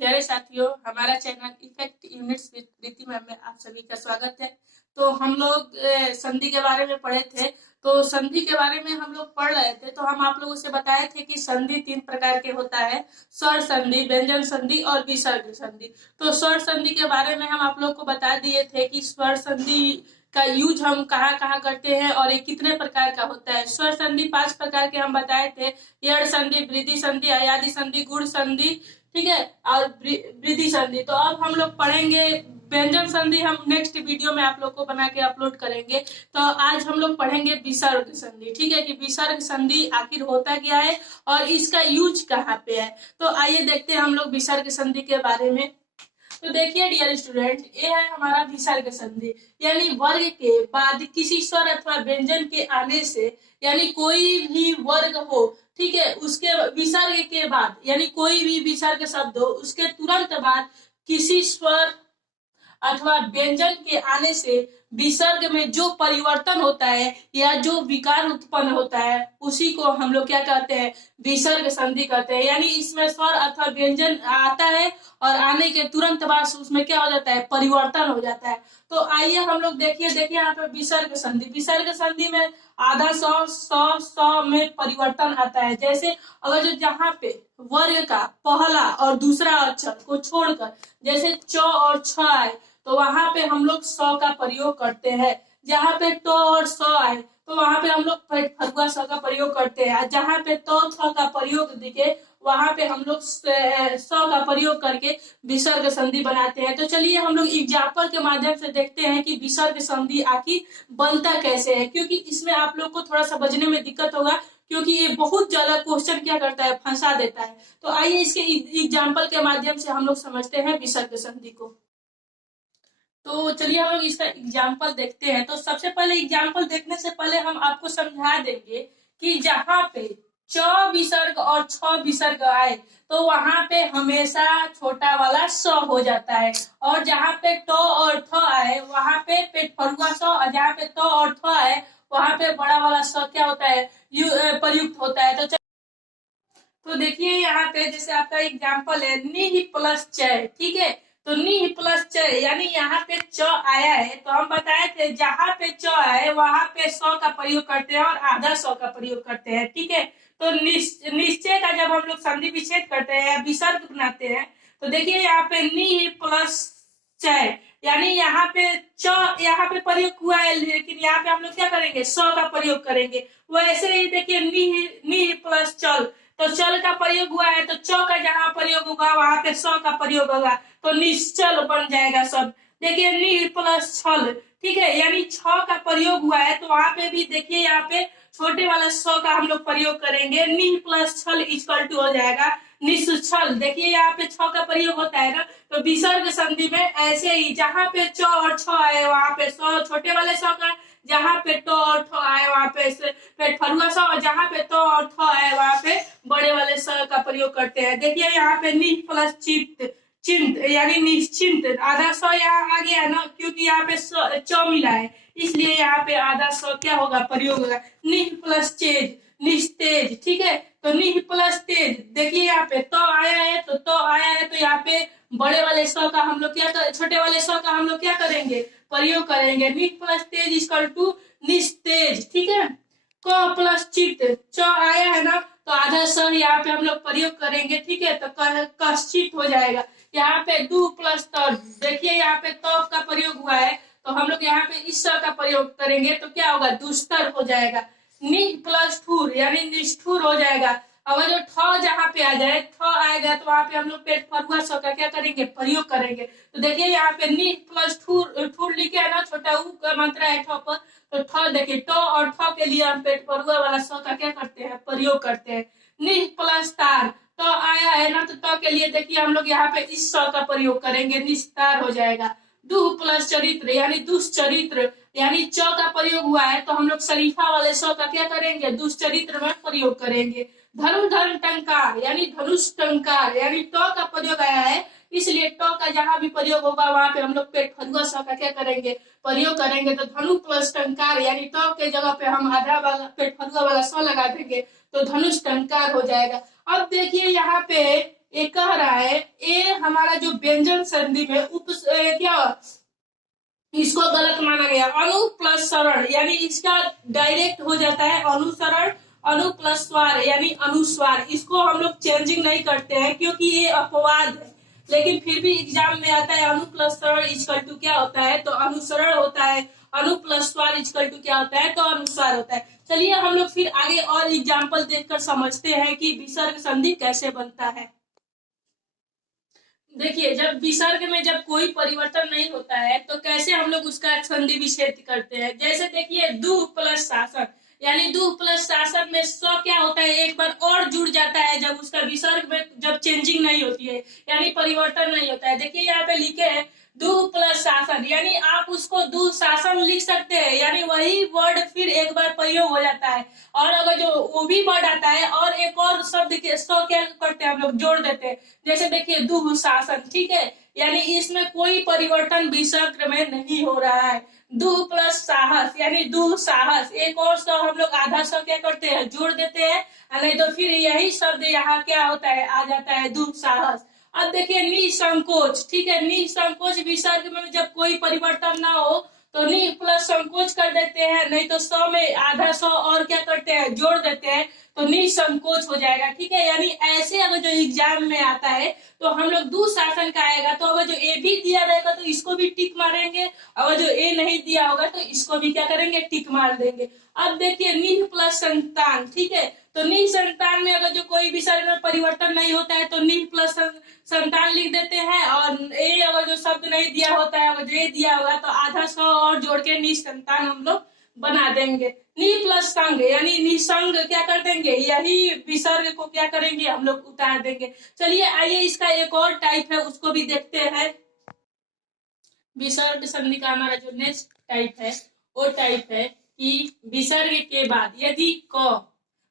प्यारे साथियों, हमारा channel effect units with Preeti ma'am में आप सभी का स्वागत है। तो हम लोग संधि के बारे में पढ़े थे। तो संधि के बारे में हम लोग पढ़ रहे थे, तो हम आप लोगों से बताए थे कि संधि 3 प्रकार के होता है: स्वर संधि, व्यंजन संधि और विसर्ग संधि। तो स्वर संधि के बारे में हम आप लोग को बता दिए थे कि स्वर संधि का यूज हम कहाँ कहाँ करते हैं और ये कितने प्रकार का होता है। स्वर संधि 5 प्रकार के हम बताए थे: यड़ संधि, वृद्धि संधि, अयादि संधि, गुण संधि, ठीक है, और वृद्धि संधि। तो अब हम लोग पढ़ेंगे व्यंजन संधि। हम नेक्स्ट वीडियो में आप लोग को बना के अपलोड करेंगे। तो आज हम लोग पढ़ेंगे विसर्ग संधि, ठीक है, कि विसर्ग संधि आखिर होता क्या है और इसका यूज कहाँ पे है। तो आइए देखते हैं हम लोग विसर्ग संधि के बारे में। तो देखिए डियर स्टूडेंट, ये है हमारा विसर्ग संधि, यानी वर्ग के बाद किसी स्वर अथवा व्यंजन के आने से, यानी कोई भी वर्ग हो, ठीक है, उसके विसर्ग के बाद, यानी कोई भी विसर्ग शब्द हो उसके तुरंत बाद किसी स्वर अथवा व्यंजन के आने से विसर्ग में जो परिवर्तन होता है या जो विकार उत्पन्न होता है उसी को हम लोग क्या कहते हैं, विसर्ग संधि कहते हैं। यानी इसमें स्वर अथवा व्यंजन आता है और आने के तुरंत बाद उसमें क्या हो जाता है, परिवर्तन हो जाता है। तो आइए हम लोग देखिए यहाँ पे विसर्ग संधि। विसर्ग संधि में आधा सौ सौ सौ में परिवर्तन आता है। जैसे अगर जो जहाँ पे वर्ग का पहला और दूसरा अक्षर को छोड़कर जैसे च और छ आए तो वहां पे हम लोग सौ का प्रयोग करते हैं। जहाँ पे ट और स आए तो वहां पे हम लोग फगुआ स का प्रयोग करते हैं। जहाँ पे तो थ का प्रयोग दिखे वहां पे हम लोग सौ का प्रयोग करके विसर्ग संधि बनाते हैं। तो चलिए हम लोग एग्जाम्पल के माध्यम से देखते हैं कि विसर्ग संधि आखिर बनता कैसे है, क्योंकि इसमें आप लोग को थोड़ा सा बजने में दिक्कत होगा, क्योंकि ये बहुत ज्यादा क्वेश्चन क्या करता है, फंसा देता है। तो आइए इसके एग्जाम्पल के माध्यम से हम लोग समझते हैं विसर्ग संधि को। तो चलिए हम लोग इसका एग्जाम्पल देखते हैं। तो सबसे पहले एग्जाम्पल देखने से पहले हम आपको समझा देंगे कि जहाँ पे च विसर्ग और छ विसर्ग आए तो वहां पे हमेशा छोटा वाला स हो जाता है, और जहाँ पे ट और थ आए वहां पे पेट फरुआ स, और जहाँ पे त और थ आए वहां पे बड़ा वाला स क्या होता है, प्रयुक्त होता है। तो देखिए यहाँ पे जैसे आपका एग्जाम्पल है नी प्लस चय, ठीक है। तो नी प्लस चय यानी यहाँ पे च आया है, तो हम बताए थे जहाँ पे च आए वहां पे सौ का प्रयोग करते हैं और आधा सौ का प्रयोग करते हैं, ठीक है। तो निश्चय का जब हम लोग संधि विच्छेद करते हैं या विसर्ग बनाते हैं तो देखिए यहाँ पे नी प्लस चय यानी यहाँ पे च यहाँ पे प्रयोग हुआ है, लेकिन यहाँ पे हम लोग क्या करेंगे, सौ का प्रयोग करेंगे। वैसे ही देखिए नी प्लस चल, तो चल का प्रयोग हुआ है तो च का जहाँ प्रयोग होगा वहां पे स का प्रयोग होगा, तो निश्चल बन जाएगा सब। देखिए नी प्लस छल, ठीक है, यानी छ का प्रयोग हुआ है तो वहां पे भी देखिए यहाँ पे छोटे वाला स का हम लोग प्रयोग करेंगे, नी प्लस छल इक्वल टू हो जाएगा निश्चल। देखिए यहाँ पे छ का प्रयोग होता है ना, तो विसर्ग संधि में ऐसे ही जहाँ पे च और छ आए वहां पे स छोटे वाले स का, जहाँ पे ट और ठ आए वहां पे पेट फरुआ स, और जहाँ पे तो और थ आए वहां पे बड़े वाले स का प्रयोग करते हैं। देखिए यहाँ पे नि प्लस चित्त चिंत यानी निश्चिंत, आधा स यहाँ आ गया ना, क्योंकि यहाँ पे च मिला है इसलिए यहाँ पे आधा स क्या होगा, प्रयोग होगा। निह प्लस चेज निस्तेज, ठीक है। तो निह प्लस तेज, देखिए यहाँ पे तो आया है तो आया है तो यहाँ पे बड़े वाले स का हम लोग क्या छोटे वाले स का हम लोग क्या करेंगे, प्रयोग करेंगे। निह प्लस तेज इक्वल टू निस्तेज, ठीक है। क प्लस चित, च आया है ना तो आधा स यहाँ पे हम लोग प्रयोग करेंगे, ठीक है। तो कश्चित हो जाएगा। यहाँ पे दू प्लस त, देखिए यहाँ पे तो का प्रयोग हुआ है तो हम लोग यहाँ पे इस स का प्रयोग करेंगे तो क्या होगा, दुस्तर हो जाएगा। नि प्लस ठूर यानी निष्ठुर हो जाएगा। अगर जो ठ जहाँ पे आ जाए, ठ आएगा तो वहां पे हम लोग पेट फरुआ स का क्या करेंगे, प्रयोग करेंगे। तो देखिए यहाँ पे नि प्लस ठूर, ठूर लिखे है ना, छोटा ऊ का मात्रा है ठ पर, तो ठ देखिए ट और ठ के लिए हम पेट फरुआ वाला स का क्या करते हैं, प्रयोग करते हैं। नि प्लस तार, तो आया है ना तो के लिए देखिए हम लोग यहाँ पे इस स का प्रयोग करेंगे, निस्तार हो जाएगा। दुह प्लस चरित्र यानी दुष्चरित्र, यानी च का प्रयोग हुआ है तो हम लोग शरीफा वाले स का क्या करेंगे, दुष्चरित्र में प्रयोग करेंगे। धनु धन टंकार यानी धनुष टंकार, यानी ट का प्रयोग आया है इसलिए ट का जहां भी प्रयोग होगा वहां पे हम लोग पेट फरुआ स का क्या करेंगे, प्रयोग करेंगे। तो धनु प्लस टंकार यानी ट के जगह पे हम आधा वाला पेट फरुआ वाला स लगा देंगे तो धनुष टंकार हो जाएगा। अब देखिए यहाँ पे ये कह रहा है ए हमारा जो व्यंजन संधि में क्या इसको गलत माना गया। अनु प्लस सरण यानी इसका डायरेक्ट हो जाता है अनुसरण, अनु प्लस स्वर यानी अनुस्वार। इसको हम लोग चेंजिंग नहीं करते हैं क्योंकि ये अपवाद है, लेकिन फिर भी एग्जाम में आता है अनु प्लस सरण इक्वल टू क्या होता है, तो अनुसरण होता है। अनु प्लस स्वर इक्वल टू क्या होता है, तो अनुस्वार होता है। चलिए हम लोग फिर आगे और एग्जाम्पल देखकर समझते हैं कि विसर्ग संधि कैसे बनता है। देखिए, जब विसर्ग में जब कोई परिवर्तन नहीं होता है तो कैसे हम लोग उसका संधि विच्छेद करते हैं। जैसे देखिए, दु प्लस शासन यानी दु प्लस शासन में स क्या होता है, एक बार और जुड़ जाता है जब उसका विसर्ग में जब चेंजिंग नहीं होती है यानी परिवर्तन नहीं होता है। देखिए यहाँ पे लिखे है दु प्लस शासन यानी आप उसको दु शासन लिख सकते हैं, यानी वही वर्ड फिर एक बार प्रयोग हो जाता है। और अगर जो वो भी वर्ड आता है और एक और शब्द के सो क्या करते हैं हम लोग जोड़ देते हैं। जैसे देखिए दुशासन, ठीक है, यानी इसमें कोई परिवर्तन विसर्ग में नहीं हो रहा है। दु प्लस साहस यानी दुसाहस, एक और स हम लोग आधा स क्या करते हैं जोड़ देते हैं, नहीं तो फिर यही शब्द यहाँ क्या होता है आ जाता है दुसाहस। अब देखिए निसंकोच, ठीक है, निसंकोच विसर्ग में जब कोई परिवर्तन ना हो तो नि प्लस संकोच कर देते हैं, नहीं तो स में आधा स और क्या करते हैं जोड़ देते हैं तो निसंकोच हो जाएगा। ठीक है, यानी ऐसे अगर जो एग्जाम में आता है तो हम लोग दुशासन का आएगा तो अगर जो ए भी दिया रहेगा तो इसको भी टिक मारेंगे, अगर जो ए नहीं दिया होगा तो इसको भी क्या करेंगे टिक मार देंगे। अब देखिए निह प्लस संतान, ठीक है, तो निह संतान में अगर जो कोई विसर्ग में परिवर्तन नहीं होता है तो निह प्लस संतान लिख देते हैं, और ए अगर जो शब्द नहीं दिया होता है अगर ए दिया होगा तो आधा स और जोड़ के निह संतान हम लोग बना देंगे। नि प्लस संग यानी निसंग क्या कर देंगे, यही विसर्ग को क्या करेंगे हम लोग उतार देंगे। चलिए आइए इसका एक और टाइप है उसको भी देखते हैं। विसर्ग संधि का हमारा जो नेक्स्ट टाइप है वो टाइप है कि विसर्ग के बाद यदि क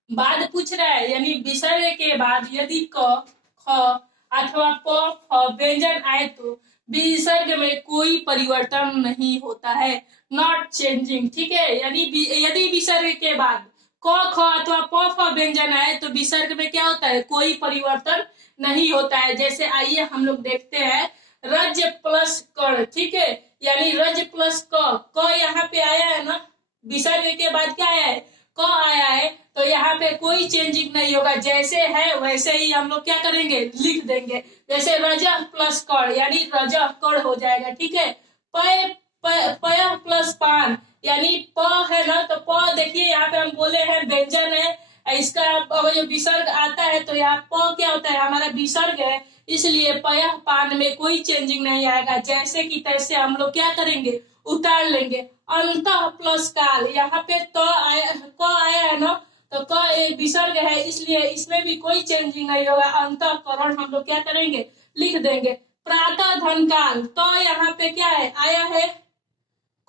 बाद पूछ रहा है, यानी विसर्ग के बाद यदि क ख अथवा प फ व्यंजन आए तो विसर्ग में कोई परिवर्तन नहीं होता है, नॉट चेंजिंग। ठीक है, यानी यदि विसर्ग के बाद क ख अथवा प फ व्यंजन आए तो विसर्ग में क्या होता है, कोई परिवर्तन नहीं होता है। जैसे आइए हम लोग देखते हैं रज प्लस कर्ण, ठीक है, यानी रज प्लस क यहाँ पे आया है ना, विसर्ग के बाद क्या आया है क आया है, तो यहाँ पे कोई चेंजिंग नहीं होगा, जैसे है वैसे ही हम लोग क्या करेंगे लिख देंगे। जैसे रज प्लस कर्ण यानी रज कर्ण हो जाएगा। ठीक है, पय पय प्लस पान यानी प है ना, तो प देखिए यहाँ पे हम बोले हैं व्यंजन है, इसका अगर जो विसर्ग आता है तो यहाँ प क्या होता है हमारा विसर्ग है, इसलिए पय पान में कोई चेंजिंग नहीं आएगा, जैसे कि तैसे हम लोग क्या करेंगे उतार लेंगे। अंत प्लस काल यहाँ पे तो क आया है ना, तो क एक विसर्ग है इसलिए इसमें भी कोई चेंजिंग नहीं होगा, अंतःकरण हम लोग क्या करेंगे लिख देंगे। प्रातः धन काल तो यहाँ पे क्या है आया है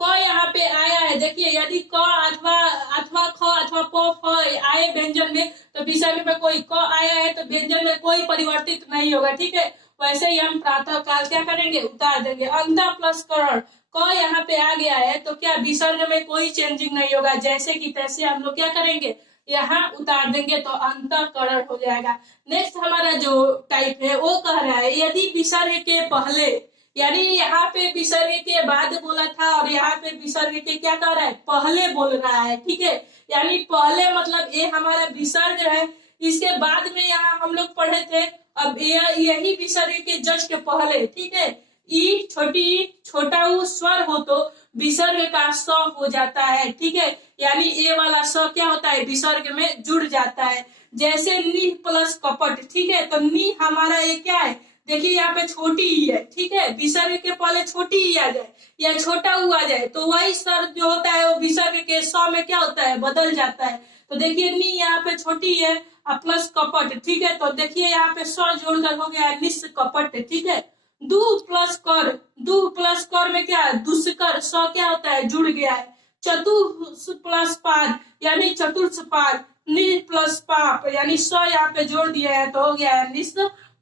क यहाँ पे आया है, देखिए यदि क अथवा अथवा ख अथवा प फ आए व्यंजन में तो विसर्ग में कोई क आया है तो व्यंजन में कोई परिवर्तित नहीं होगा। ठीक है, वैसे ही हम प्रातः काल क्या करेंगे उतार देंगे। अंत प्लस करण क यहाँ पे आ गया है तो क्या विसर्ग में कोई चेंजिंग नहीं होगा, जैसे कि तैसे हम लोग क्या करेंगे यहाँ उतार देंगे तो अंतःकरण हो जाएगा। नेक्स्ट हमारा जो टाइप है वो कह रहा है यदि विसर्ग के पहले, यानी यहाँ पे विसर्ग के बाद बोला था और यहाँ पे विसर्ग के क्या कर रहा है पहले बोल रहा है। ठीक है, यानी पहले मतलब ये हमारा विसर्ग है, इसके बाद में यहाँ हम लोग पढ़े थे, अब यही विसर्ग के जस्ट पहले। ठीक है, ई छोटी छोटा ऊ स्वर हो तो विसर्ग का स हो जाता है। ठीक है, यानी ए वाला स क्या होता है विसर्ग में जुड़ जाता है। जैसे नी प्लस कपट, ठीक है, तो नी हमारा ये क्या है देखिए यहाँ पे छोटी ई है। ठीक है, विसर्ग के पहले छोटी ई आ जाए या छोटा ऊ आ जाए तो वही स्वर जो होता है वो विसर्ग के स में क्या होता है बदल जाता है। तो देखिए नी यहाँ पे छोटी है और प्लस कपट, ठीक है, तो देखिए यहाँ पे स जोड़कर हो गया निस कपट। ठीक है, दु प्लस कर में क्या है दुष्कर स क्या होता है जुड़ गया है। चतुर्थ प्लस पाद यानी चतुर्थ पाद, नि प्लस पाप यानी स यहाँ पे जोड़ दिया है तो हो गया है निस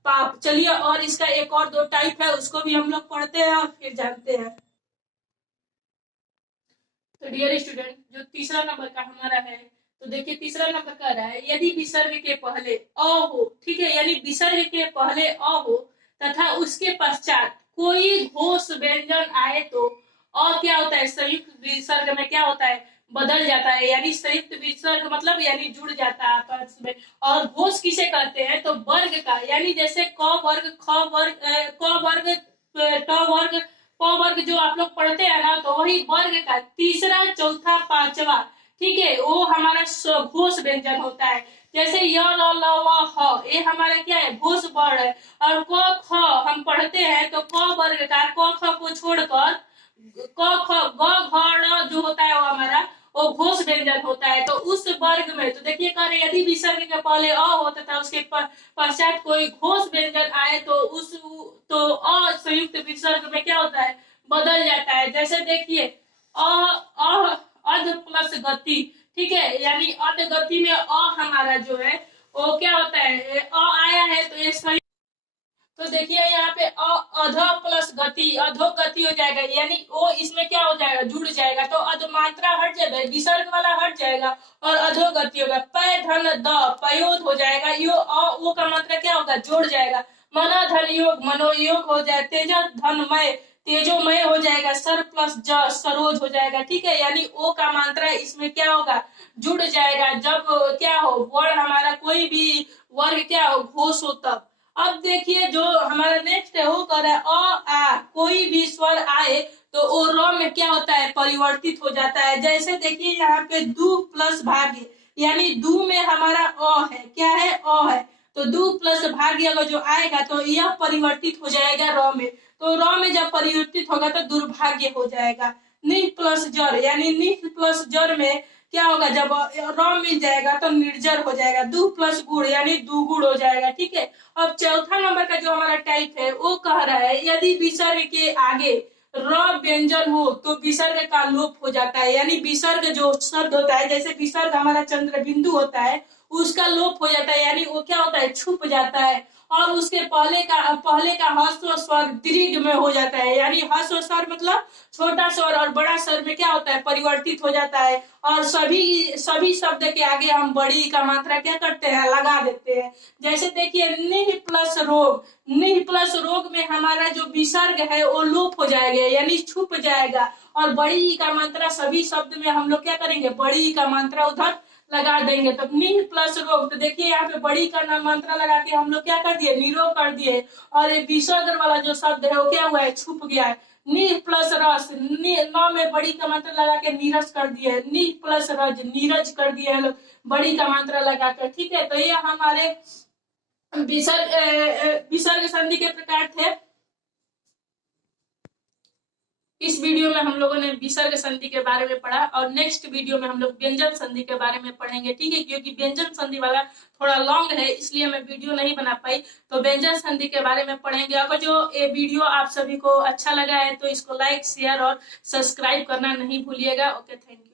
पाप। चलिए और इसका एक और दो टाइप है उसको भी हम लोग पढ़ते हैं और फिर जानते हैं। तो डियर स्टूडेंट जो तीसरा नंबर का हमारा है, तो देखिए तीसरा नंबर कह रहा है यदि विसर्ग के पहले अ हो, ठीक है, यानी विसर्ग के पहले अ हो तथा उसके पश्चात कोई घोष व्यंजन आए तो क्या होता है, संयुक्त विसर्ग में क्या होता है, बदल जाता है, यानी संयुक्त विसर्ग मतलब यानी जुड़ जाता है आपस में। और घोष किसे कहते हैं, तो वर्ग का, यानी जैसे क वर्ग, ख वर्ग, क वर्ग, ट वर्ग, प वर्ग जो आप लोग पढ़ते हैं ना, तो वही वर्ग का तीसरा, चौथा, पांचवा, ठीक है, वो हमारा घोष व्यंजन होता है। जैसे य, ल, ल, व, ह, ये हमारा क्या है, घोष वर्ण है। और क, ख हम पढ़ते हैं तो क वर्ग का, क, ख को छोड़कर क, ख, ग, घ, ड़ जो होता है वो हमारा वो घोष व्यंजन होता है। तो उस वर्ग में तो देखिए कर, यदि विसर्ग के पहले अ होता था, उसके पश्चात कोई घोष व्यंजन आए तो उस तो अ संयुक्त विसर्ग में क्या होता है, बदल जाता है। जैसे देखिए अध प्लस गति, ठीक है, यानी अध गति में अ हमारा जो है वो क्या होता है, अ आया है तो ये तो देखिए यहाँ पे अध प्लस गति, अधो गति हो जाएगा, यानी वो इसमें क्या हो जाएगा, जुड़ जाएगा। तो अध मात्रा हट जाएगा, विसर्ग वाला हट जाएगा और अधो गति होगा। पै धन द पयोद हो जाएगा, यो वो का मात्रा क्या होगा, जोड़ जाएगा। मना धन योग, मनोयोग हो जाए। तेज धन मय, तेजोमय हो जाएगा। सर प्लस ज सरोज हो जाएगा, ठीक है, यानी ओ का मात्रा इसमें क्या होगा, जुड़ जाएगा। जब क्या हो, वर्ण हमारा कोई भी वर्ग क्या हो, घोष हो तब। अब देखिए जो हमारा नेक्स्ट है वो कर रहा है आ, कोई भी स्वर आए तो वो र में क्या होता है, परिवर्तित हो जाता है। जैसे देखिए यहाँ पे दू प्लस भाग्य, यानी दू में हमारा अ है, क्या है, अ है, तो दू प्लस भाग्य अगर जो आएगा तो यह परिवर्तित हो जाएगा र में। तो र में जब परिवर्तित होगा तो दुर्भाग्य हो जाएगा। नि प्लस जर, यानी नि प्लस जर में क्या होगा, जब र मिल जाएगा तो निर्जर हो जाएगा। दू प्लस गुड़, यानी दुगुड़ हो जाएगा, ठीक है। अब चौथा नंबर का जो हमारा टाइप है वो कह रहा है, यदि विसर्ग के आगे र व्यंजन हो तो विसर्ग का लोप हो जाता है। यानी विसर्ग जो शब्द होता है, जैसे विसर्ग हमारा चंद्र बिंदु होता है, उसका लोप हो जाता है, यानी वो क्या होता है, छुप जाता है। और उसके पहले का ह्रस्व स्वर दीर्घ में हो जाता है, यानी ह्रस्व स्वर मतलब छोटा स्वर और बड़ा स्वर में क्या होता है, परिवर्तित हो जाता है। और सभी शब्द के आगे हम बड़ी का मात्रा क्या करते हैं, लगा देते हैं। जैसे देखिए निह प्लस रोग, निह प्लस रोग में हमारा जो विसर्ग है वो लोप हो जाएगा, यानी छुप जाएगा। और बड़ी का मात्रा सभी शब्द में हम लोग क्या करेंगे, बड़ी का मात्रा उधर लगा देंगे। तो निह प्लस रोग, तो देखिए यहाँ पे बड़ी का नाम मात्रा लगा के हम लोग क्या कर दिए, निरोग कर दिए। और ये विसर्ग वाला जो शब्द है वो क्या हुआ है, छुप गया है। नि प्लस रस, न में बड़ी का मात्रा लगा के नीरस कर दिए, नि प्लस रज नीरज कर दिए लोग बड़ी का मात्रा लगाकर, ठीक है। तो ये हमारे विसर्ग संधि के प्रकार थे। इस वीडियो में हम लोगों ने विसर्ग संधि के बारे में पढ़ा और नेक्स्ट वीडियो में हम लोग व्यंजन संधि के बारे में पढ़ेंगे, ठीक है। क्योंकि व्यंजन संधि वाला थोड़ा लॉन्ग है इसलिए मैं वीडियो नहीं बना पाई, तो व्यंजन संधि के बारे में पढ़ेंगे। अगर जो ये वीडियो आप सभी को अच्छा लगा है तो इसको लाइक, शेयर और सब्सक्राइब करना नहीं भूलिएगा। Okay, thank you.